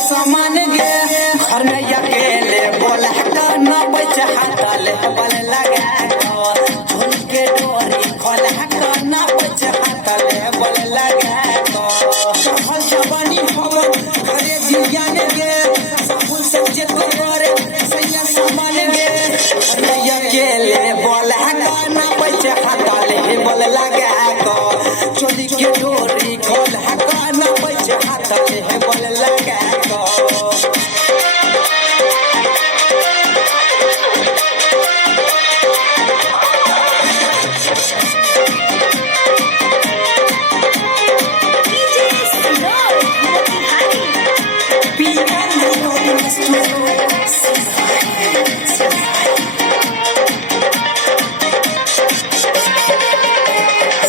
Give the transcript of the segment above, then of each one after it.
सामान गे घर में अकेले बोल न बच हाथल बल लगा झूल के डोरी खोल न बच हाथल बल लगा जवानी हमर घरे जियान गे फूल से जे करे सैया सामान गे घर में अकेले बोल न बच हाथल बल लगा चोली के डोरी खोल न बच हाथल बल लगा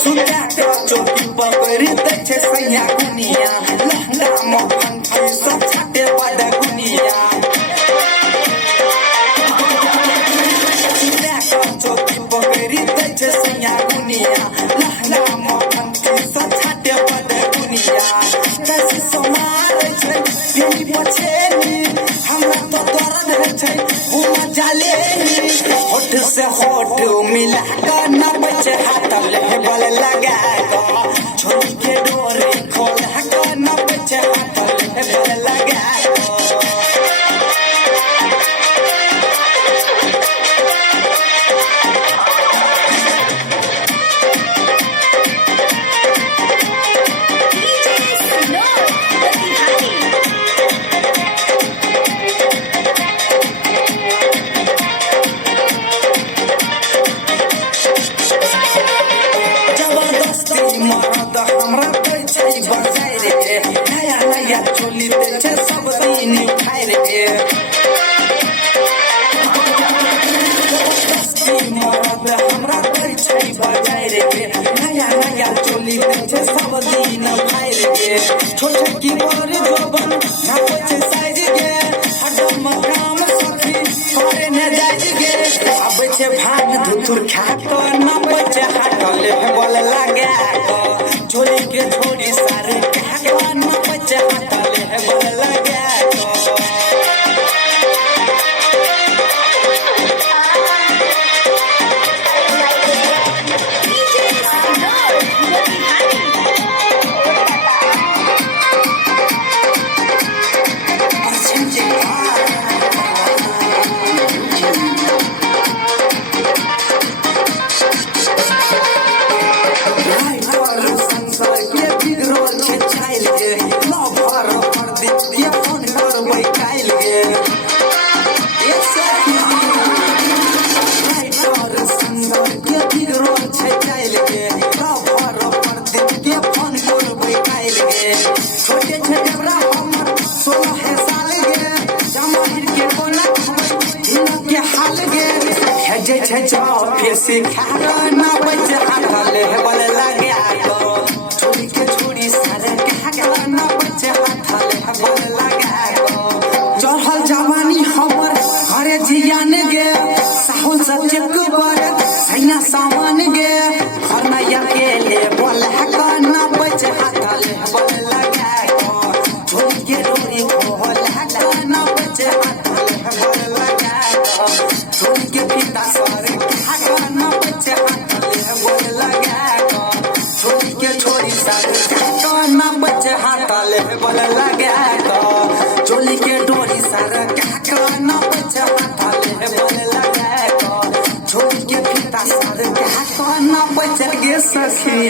चौकी पकड़ी दे सैया गुनिया लहंगा मोहन सब छाटे बड़ गुनिया चौकी पकड़ी दे सैया गुनिया लहंगा मोहन सब छाटे बड़ गुनिया कैसे समार छै यही पछेनी हमरा तो दर्द छै घुमा जाले होठ से होठ मिला कर न बचे हाथ बल लगा छोड़ी के डोरे खोल न बचे हाथ बल लगा मरद हमरा पैसा बजाय रे नया नया चोली दे सब दिन खाय रे मरद हमरा पैसा बजाय रे नया नया चोली दे सब दिन खाय रे छोटे की बड़ जोबन ना पैसा साइज गे हडम काम सखी करे न जाय गे अब छे भाग धुतुर खा तो ना बचे हाटल बोल लगा छोड़ी के छोड़ी सारे कहवा न बचे हाथले बोल लगा छोटे छोटे हमर 16 साल गे जमाहिर के कोना के हाल गे हेजे छे फिर सिखा ना बच हाथल बल लगा छोड़ी के छोड़ी सारे के ना बच हाथल बल लगा चढ़ल जवानी हमर घरे जियान गे साहुल से चेक कर सैया सामान गे घर में अकेले बोल ना बच हाथल बल लगा छोड़ी के डोरी खोल ना बच हाथल बल लगा छोड़ी के पिता सर ना बच हाथल बल लगा छोड़ी के छोड़ी सर ना बच हाथल बल लगा चोली के डोरी सर ना बच हाथल बल लगा छोड़ी के पिता सर ना बच गे सखी